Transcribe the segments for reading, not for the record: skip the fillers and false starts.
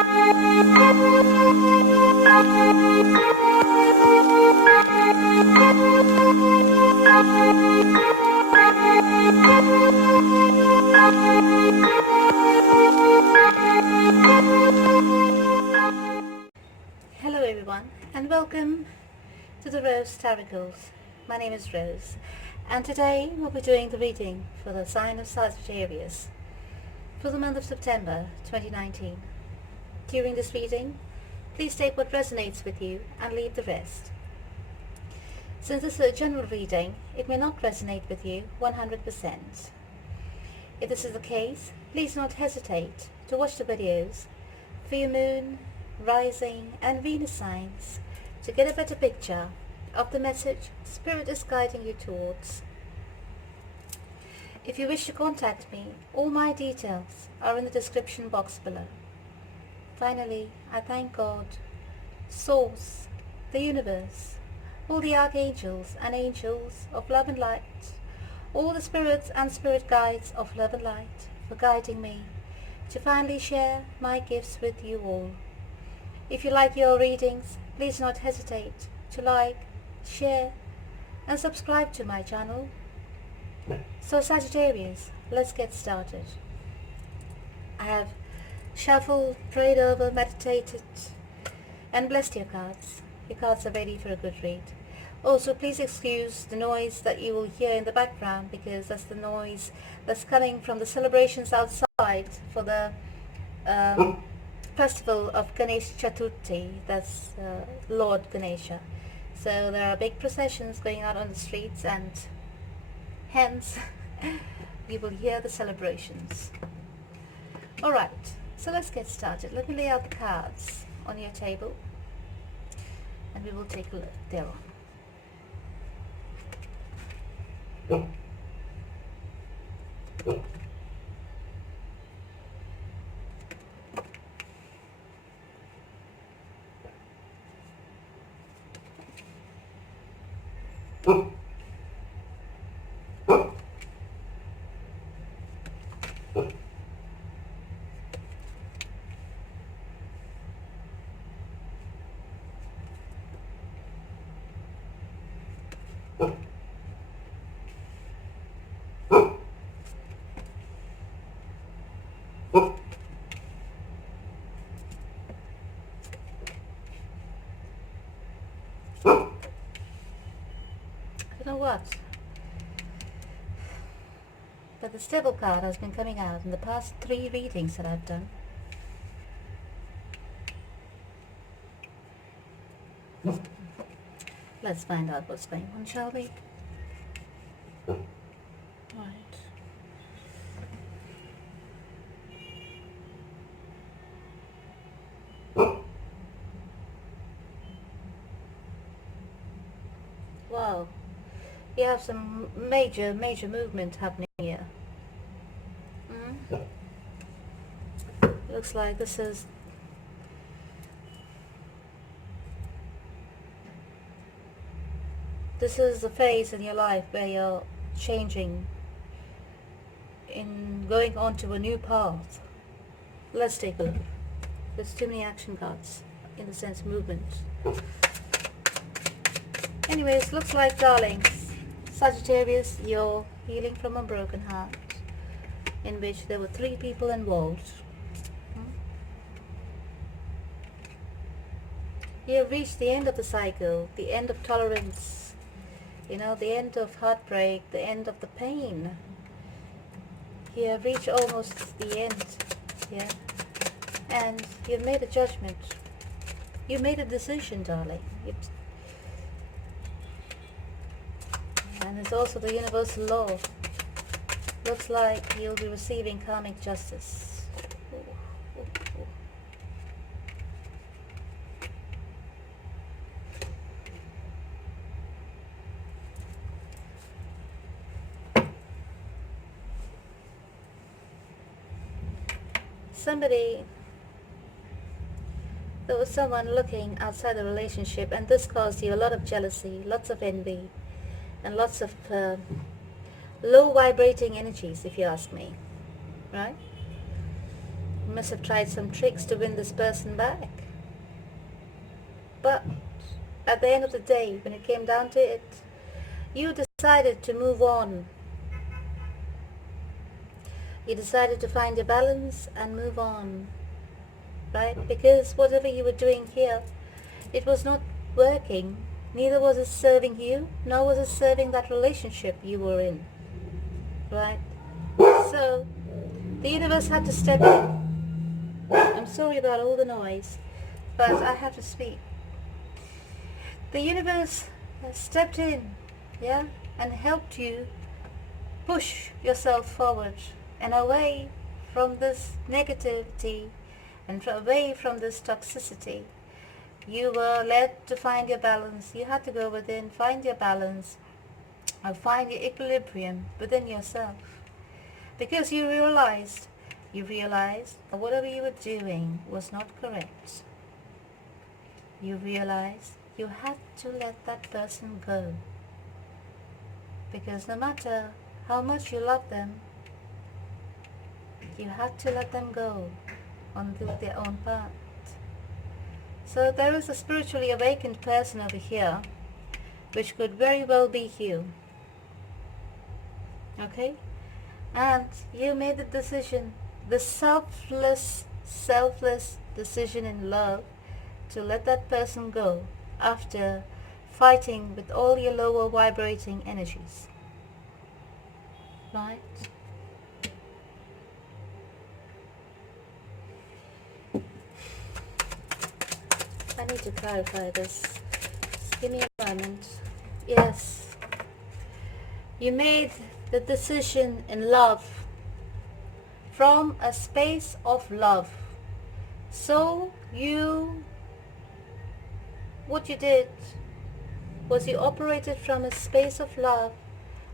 Hello everyone, and welcome to the Rose Tarocles. My name is Rose, and today we'll be doing the reading for the sign of Sagittarius for the month of September 2019. During this reading, please take what resonates with you and leave the rest. Since this is a general reading, it may not resonate with you 100%. If this is the case, please do not hesitate to watch the videos for your moon, rising and Venus signs to get a better picture of the message Spirit is guiding you towards. If you wish to contact me, all my details are in the description box below. Finally, I thank God, Source, the universe, all the archangels and angels of love and light, all the spirits and spirit guides of love and light for guiding me to finally share my gifts with you all. If you like your readings, please do not hesitate to like, share and subscribe to my channel. So Sagittarius, let's get started. I have shuffled, prayed over, meditated and blessed your cards. Your cards are ready for a good read. Also, please excuse the noise that you will hear in the background because that's the noise that's coming from the celebrations outside for the festival of Ganesh Chaturthi, that's Lord Ganesha. So there are big processions going out on the streets and hence you will hear the celebrations. Alright, so let's get started. Let me lay out the cards on your table and we will take a look thereon. You know what? But the stable card has been coming out in the past 3 readings that I've done. Let's find out what's going on, shall we? Right. Wow. You have some major movement happening here. Looks like this is the phase in your life where you're changing, in going on to a new path. Let's take a look. There's too many action cards in the sense of movement. Anyways, looks like, darlings, Sagittarius, you're healing from a broken heart in which there were 3 people involved. You have reached the end of the cycle, the end of tolerance, you know, the end of heartbreak, the end of the pain. You have reached almost the end, yeah, and you've made a judgment. You made a decision, darling. And there's also the universal law. Looks like you'll be receiving karmic justice. Ooh, ooh, ooh. There was someone looking outside the relationship, and this caused you a lot of jealousy, lots of envy, and lots of low vibrating energies, if you ask me, right? You must have tried some tricks to win this person back. But at the end of the day, when it came down to it, you decided to move on. You decided to find your balance and move on, right? Because whatever you were doing here, it was not working. Neither was it serving you, nor was it serving that relationship you were in, right? So the universe had to step in. I'm sorry about all the noise, but I have to speak. The universe stepped in, yeah, and helped you push yourself forward and away from this negativity and away from this toxicity. You were led to find your balance. You had to go within, find your balance, and find your equilibrium within yourself. Because you realized that whatever you were doing was not correct. You realized you had to let that person go. Because no matter how much you love them, you had to let them go on their own path. So there is a spiritually awakened person over here, which could very well be you. Okay? And you made the decision, the selfless decision in love, to let that person go after fighting with all your lower vibrating energies. Right? I need to clarify this. Just give me a moment. Yes. You made the decision in love, from a space of love. So what you did was you operated from a space of love,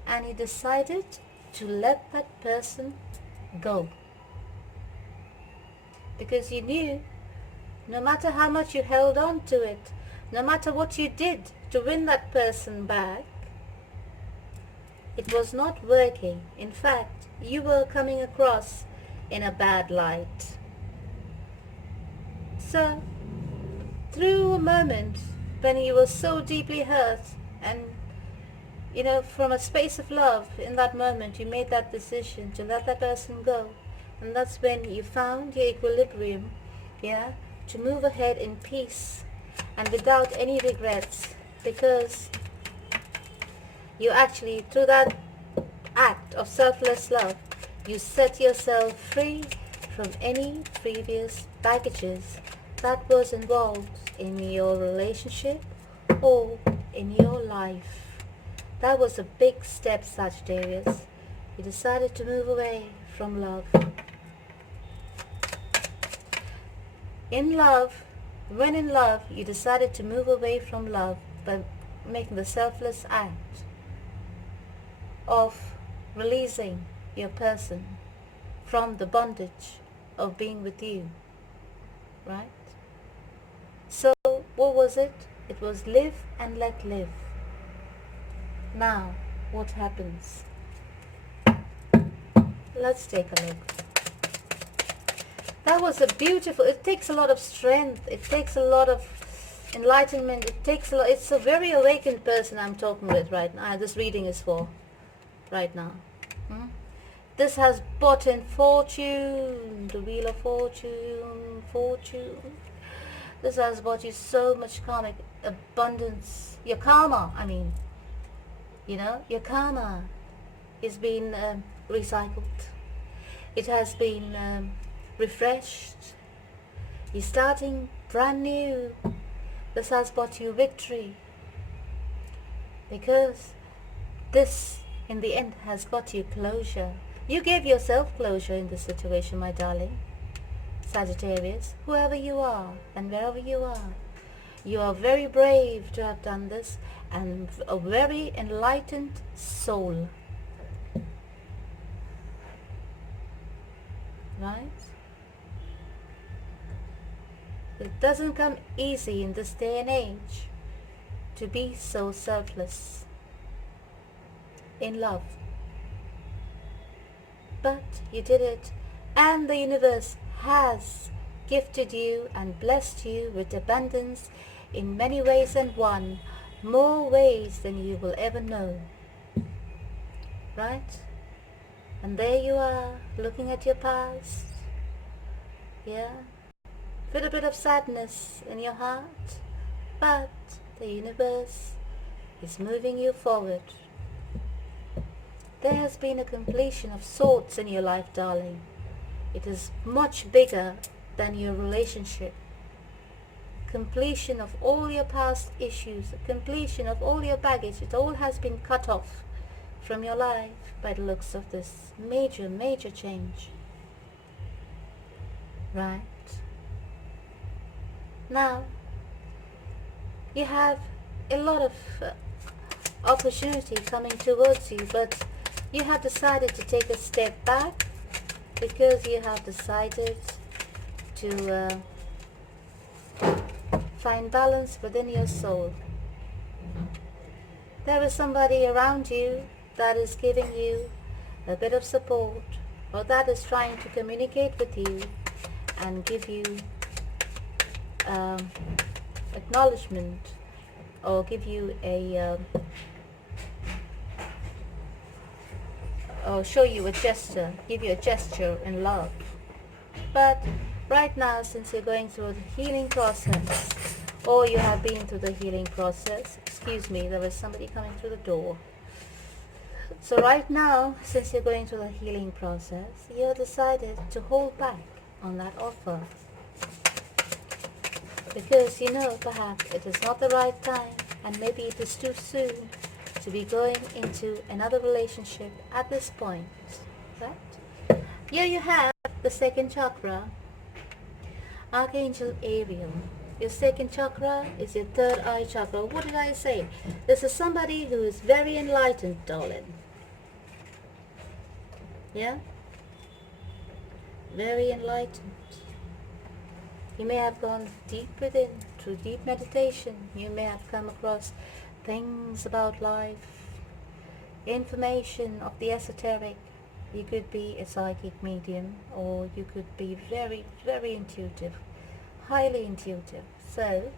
and you decided to let that person go. Because you knew no matter how much you held on to it, no matter what you did to win that person back, it was not working. In fact, you were coming across in a bad light. So, through a moment when you were so deeply hurt, and from a space of love, in that moment you made that decision to let that person go. And that's when you found your equilibrium, yeah, to move ahead in peace and without any regrets, because you actually, through that act of selfless love, you set yourself free from any previous baggages that was involved in your relationship or in your life. That was a big step, Sagittarius. You decided to move away from love. When in love, you decided to move away from love by making the selfless act of releasing your person from the bondage of being with you, right? So what was it? It was live and let live. Now, what happens? Let's take a look. That was a beautiful, it takes a lot of strength, it takes a lot of enlightenment, it's a very awakened person I'm talking with right now. This reading is for right now. This has brought in fortune, the wheel of fortune. This has brought you so much karmic abundance. Your karma, your karma is being recycled. It has been refreshed. You're starting brand new. This has brought you victory, because this in the end has got you closure. You gave yourself closure in this situation, my darling Sagittarius, whoever you are and wherever you are. You are very brave to have done this, and a very enlightened soul, right? It doesn't come easy in this day and age to be so selfless in love. But you did it, and the universe has gifted you and blessed you with abundance in many ways and one, more ways than you will ever know. Right? And there you are, looking at your past, yeah, with a bit of sadness in your heart, but the universe is moving you forward. There has been a completion of sorts in your life, darling. It is much bigger than your relationship. Completion of all your past issues, completion of all your baggage, it all has been cut off from your life by the looks of this major change. Right? Now, you have a lot of opportunity coming towards you, but you have decided to take a step back because you have decided to find balance within your soul. There is somebody around you that is giving you a bit of support, or that is trying to communicate with you and give you acknowledgement, or give you a or show you a gesture, give you a gesture in love. But right now, since you're going through the healing process, or you have been through the healing process, excuse me, there was somebody coming through the door. So right now, since you're going through the healing process, you decided to hold back on that offer. Because you know perhaps it is not the right time, and maybe it is too soon to be going into another relationship at this point. Right? Here you have the second chakra, Archangel Ariel. Your second chakra is your third eye chakra. What did I say? This is somebody who is very enlightened, darling. Yeah? Very enlightened. You may have gone deep within, through deep meditation. You may have come across things about life, information of the esoteric. You could be a psychic medium, or you could be very intuitive, highly intuitive. So,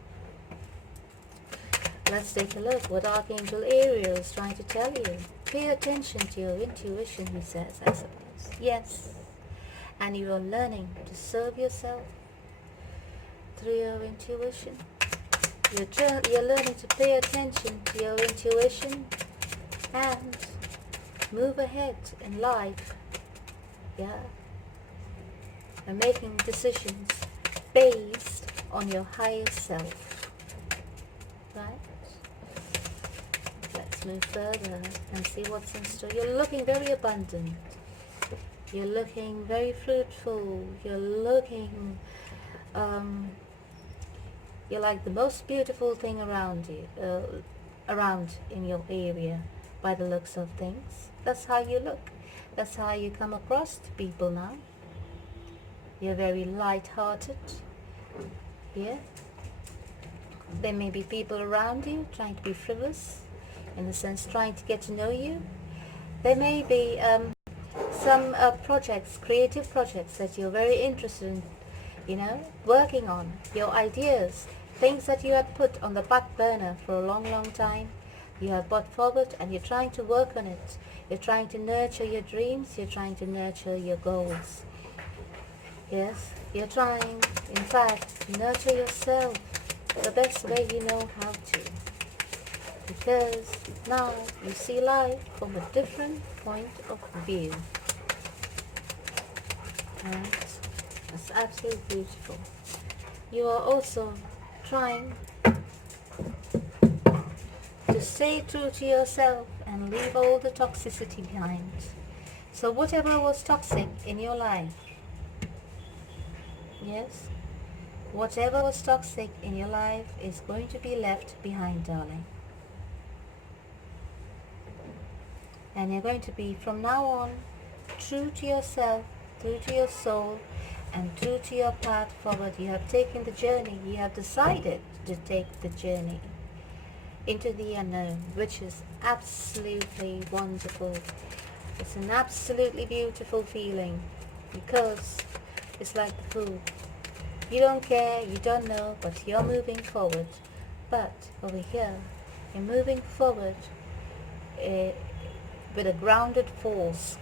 let's take a look what Archangel Ariel is trying to tell you. Pay attention to your intuition, he says, I suppose. Yes. And you are learning to serve yourself through your intuition. You're learning to pay attention to your intuition and move ahead in life. Yeah. And making decisions based on your higher self. Right? Let's move further and see what's in store. You're looking very abundant. You're looking very fruitful. You're looking you're like the most beautiful thing around you, around in your area, by the looks of things. That's how you look. That's how you come across to people now. You're very light-hearted. Yeah. There may be people around you trying to be frivolous, in the sense trying to get to know you. There may be some projects, creative projects that you're very interested in, working on, your ideas, things that you had put on the back burner for a long time. You have brought forward and you're trying to work on it. You're trying to nurture your dreams. You're trying to nurture your goals. Yes, you're trying, in fact, nurture yourself the best way you know how to. Because now you see life from a different point of view. And that's absolutely beautiful. You are also trying to stay true to yourself and leave all the toxicity behind. So whatever was toxic in your life, yes, whatever was toxic in your life is going to be left behind, darling. And you're going to be, from now on, true to yourself, true to your soul, and true to your path forward. You have taken the journey. You have decided to take the journey into the unknown, which is absolutely wonderful. It's an absolutely beautiful feeling, because It's like the fool. You don't care, you don't know, but you're moving forward. But over here, you're moving forward uh, with a grounded force,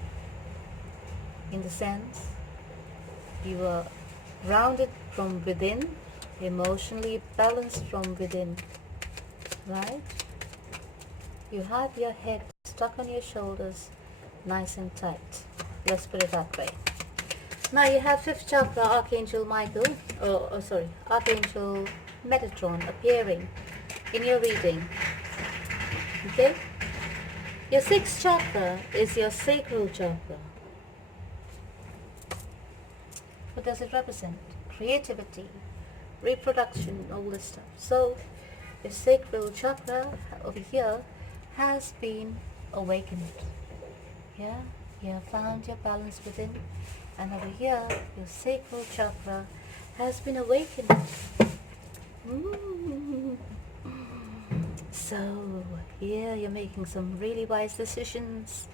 in the sense you are grounded from within, emotionally balanced from within, right? You have your head stuck on your shoulders, nice and tight. Let's put it that way. Now you have fifth chakra, Archangel Michael, Archangel Metatron appearing in your reading. Okay? Your sixth chakra is your sacral chakra. What does it represent? Creativity, reproduction, all this stuff. So, your sacral chakra over here has been awakened. Yeah? You have found your balance within, and over here, your sacral chakra has been awakened. So, yeah, you're making some really wise decisions,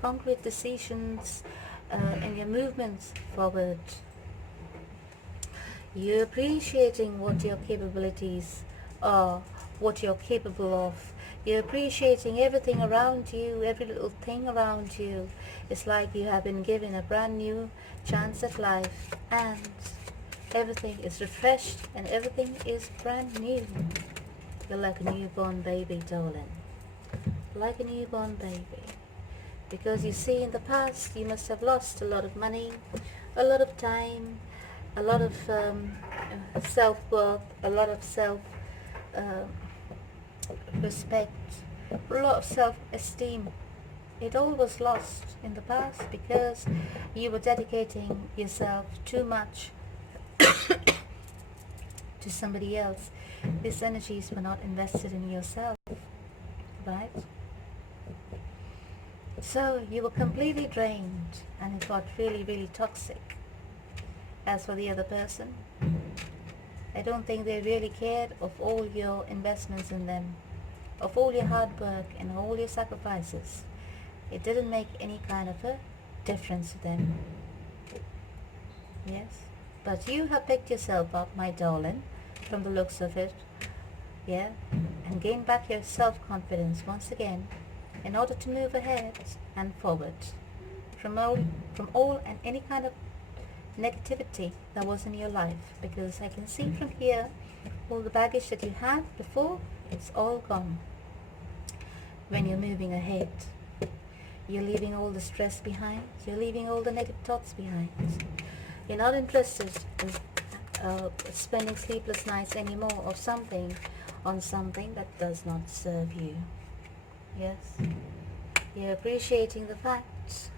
concrete decisions, and your movements forward. You're appreciating what your capabilities are, what you're capable of. You're appreciating everything around you, every little thing around you. It's like you have been given a brand new chance at life, and everything is refreshed and everything is brand new. You're like a newborn baby, darling. Like a newborn baby. Because you see, in the past you must have lost a lot of money, a lot of time, a lot of self-worth, a lot of self-respect, a lot of self-esteem. It all was lost in the past because you were dedicating yourself too much to somebody else. These energies were not invested in yourself, right? So you were completely drained, and it got really, really toxic. As for the other person, I don't think they really cared of all your investments in them, of all your hard work and all your sacrifices. It didn't make any kind of a difference to them. Yes? But you have picked yourself up, my darling, from the looks of it, yeah, and gained back your self-confidence once again in order to move ahead and forward from all and any kind of negativity that was in your life, because I can see from here all the baggage that you had before, it's all gone. When you're moving ahead, you're leaving all the stress behind, you're leaving all the negative thoughts behind. You're not interested in spending sleepless nights anymore on something that does not serve you. Yes, you're appreciating the fact,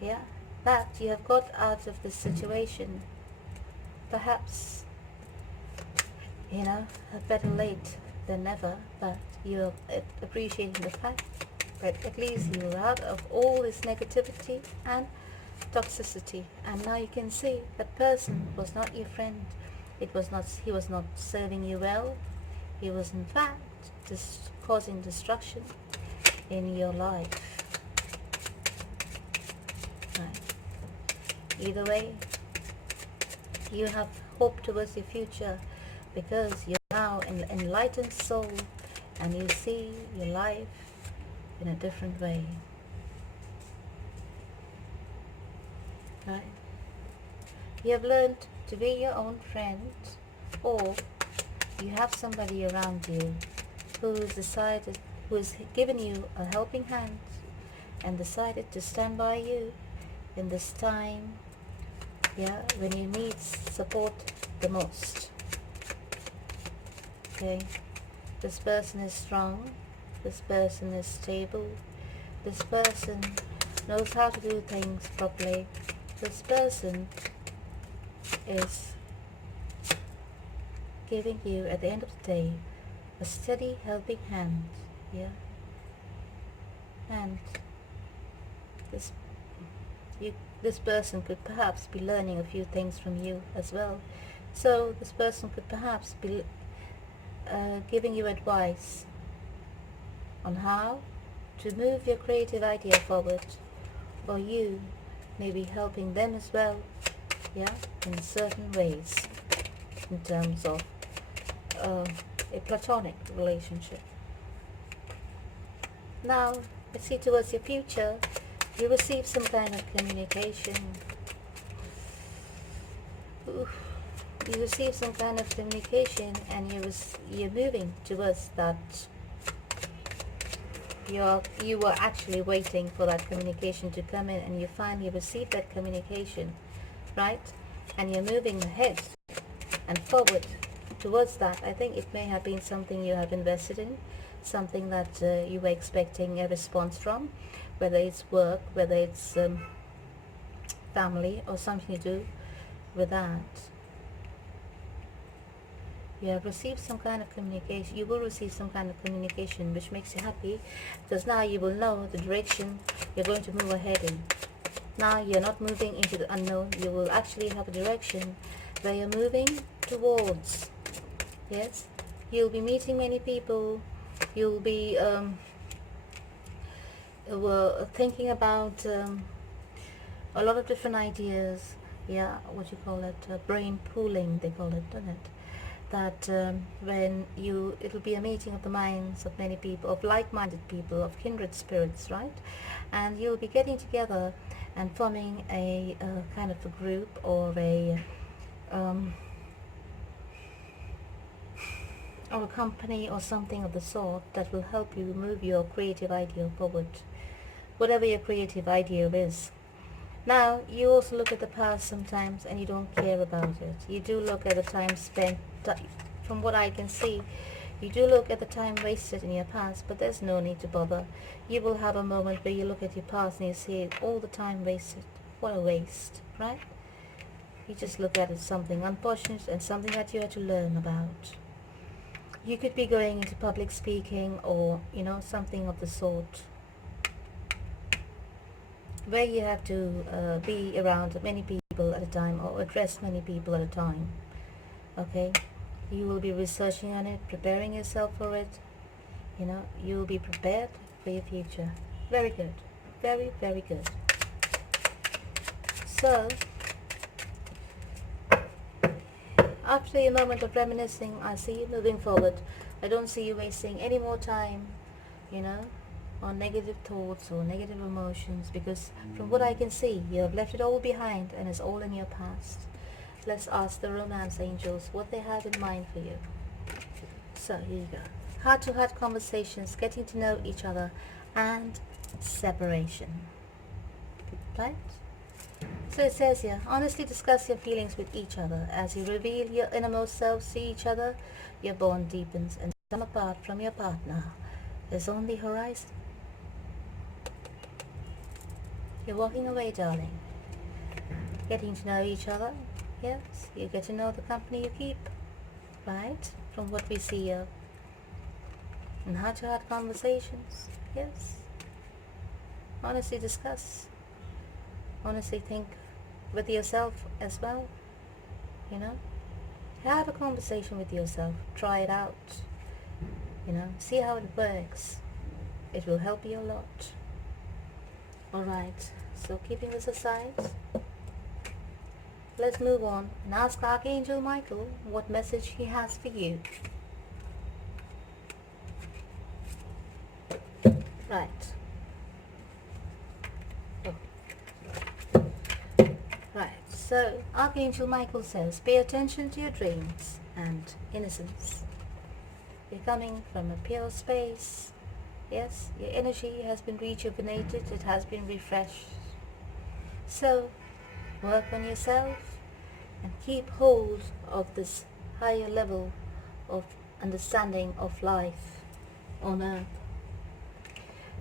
yeah, that you have got out of this situation. Perhaps, better late than never, but you're appreciating the fact that at least you're out of all this negativity and toxicity, and now you can see that person was not your friend. He was not serving you well. He was in fact just causing destruction in your life. Right. Either way, you have hope towards your future, because you're now an enlightened soul and you see your life in a different way. Right? You have learned to be your own friend, or you have somebody around you who has given you a helping hand and decided to stand by you in this time, yeah, when you need support the most. Okay? This person is strong, this person is stable, this person knows how to do things properly, this person is giving you, at the end of the day, a steady helping hand, yeah? And this person could perhaps be learning a few things from you as well. So this person could perhaps be giving you advice on how to move your creative idea forward, or you may be helping them as well yeah, in certain ways, in terms of a platonic relationship. Now, let's see towards your future. You receive some kind of communication. Oof. You receive some kind of communication, and you're moving towards that. You were actually waiting for that communication to come in, and you finally received that communication, right? And you're moving ahead and forward towards that. I think it may have been something you have invested in, something that you were expecting a response from, whether it's work, whether it's family, or something to do with that. You have received some kind of communication. You will receive some kind of communication which makes you happy, because now you will know the direction you're going to move ahead in. Now you're not moving into the unknown. You will actually have a direction where you're moving towards. Yes, you'll be meeting many people. You'll be thinking about a lot of different ideas. Yeah, what you call it, brain pooling, they call it, don't it? That it'll be a meeting of the minds of many people, of like-minded people, of kindred spirits, right? And you'll be getting together and forming a kind of a group, or a company or something of the sort that will help you move your creative idea forward, whatever your creative idea is. Now, you also look at the past sometimes and you don't care about it. You do look at the time spent, from what I can see, you do look at the time wasted in your past, but there's no need to bother. You will have a moment where you look at your past and you see all the time wasted. What a waste, right? You just look at it as something unfortunate and something that you had to learn about. You could be going into public speaking, or, something of the sort, where you have to be around many people at a time, or address many people at a time. Okay, you will be researching on it, preparing yourself for it. You will be prepared for your future. Very good, very, very good. So, after a moment of reminiscing, I see you moving forward. I don't see you wasting any more time, on negative thoughts or negative emotions, because from what I can see, you have left it all behind and it's all in your past. Let's ask the romance angels what they have in mind for you. So here you go. Heart-to-heart conversations, getting to know each other, and separation. Right? So it says here, honestly discuss your feelings with each other. As you reveal your innermost selves to each other, your bond deepens and come apart from your partner. There's only horizon. You're walking away, darling. Getting to know each other. Yes, you get to know the company you keep. Right? From what we see here. And heart-to-heart conversations. Yes. Honestly discuss. Honestly think with yourself as well. Have a conversation with yourself. Try it out. See how it works. It will help you a lot. Alright, so keeping this aside, let's move on and ask Archangel Michael what message he has for you. Right. Right, so Archangel Michael says, pay attention to your dreams and innocence. You're coming from a pure space. Yes, your energy has been rejuvenated, it has been refreshed. So, work on yourself and keep hold of this higher level of understanding of life on earth.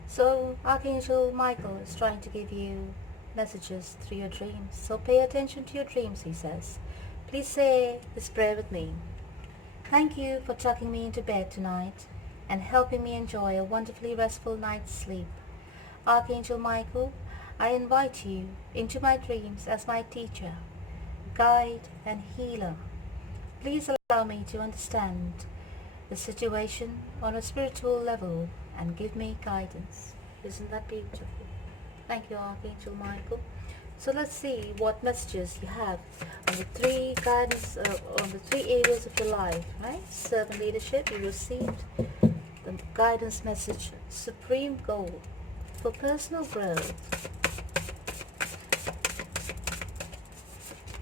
So, Archangel Michael is trying to give you messages through your dreams. So pay attention to your dreams, he says. Please say this prayer with me. Thank you for tucking me into bed tonight and helping me enjoy a wonderfully restful night's sleep. Archangel Michael, I invite you into my dreams as my teacher, guide, and healer. Please allow me to understand the situation on a spiritual level and give me guidance. Isn't that beautiful? Thank you, Archangel Michael. So let's see what messages you have on the three guidance, on the three areas of your life, right? Servant leadership, you received the guidance message, supreme goal. For personal growth,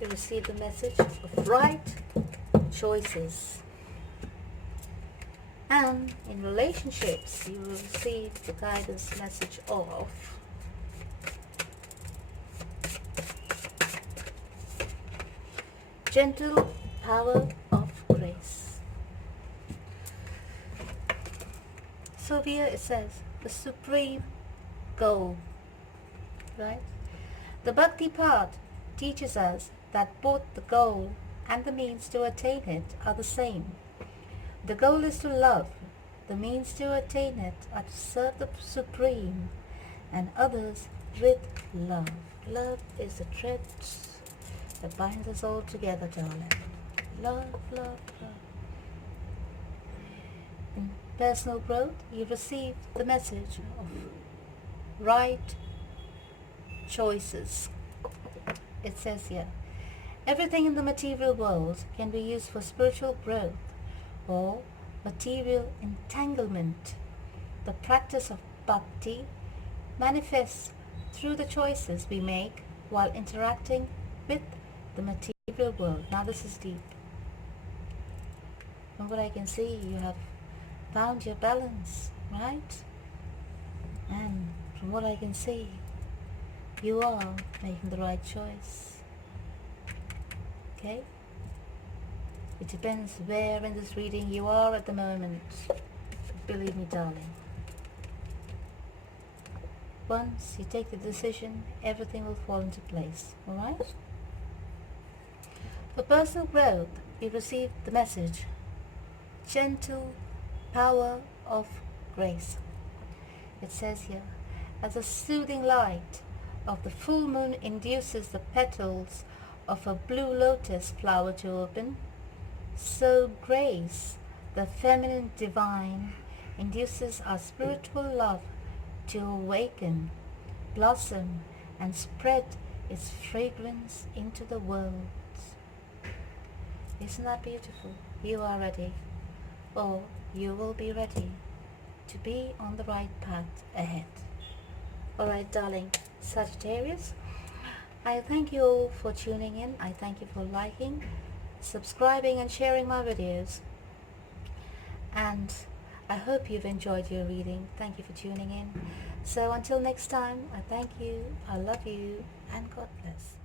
you receive the message of right choices. And in relationships, you will receive the guidance message of gentle power of grace. So here it says the supreme goal, right? The bhakti path teaches us that both the goal and the means to attain it are the same. The goal is to love, the means to attain it are to serve the Supreme and others with love. Love is the thread that binds us all together, darling. Love, love, love. In personal growth, you receive the message of right choices. It says here, everything in the material world can be used for spiritual growth or material entanglement. The practice of bhakti manifests through the choices we make while interacting with the material world. Now this is deep. From what I can see, you have found your balance, right? And from what I can see, you are making the right choice. Okay? It depends where in this reading you are at the moment. Believe me, darling. Once you take the decision, everything will fall into place. Alright? For personal growth, you receive the message, gentle power of grace. It says here, as a soothing light of the full moon induces the petals of a blue lotus flower to open, so grace, the feminine divine, induces our spiritual love to awaken, blossom, and spread its fragrance into the world. Isn't that beautiful? You are ready, or you will be ready to be on the right path ahead. Alright, darling Sagittarius, I thank you all for tuning in. I thank you for liking, subscribing and sharing my videos, and I hope you've enjoyed your reading. Thank you for tuning in. So until next time, I thank you, I love you, and God bless.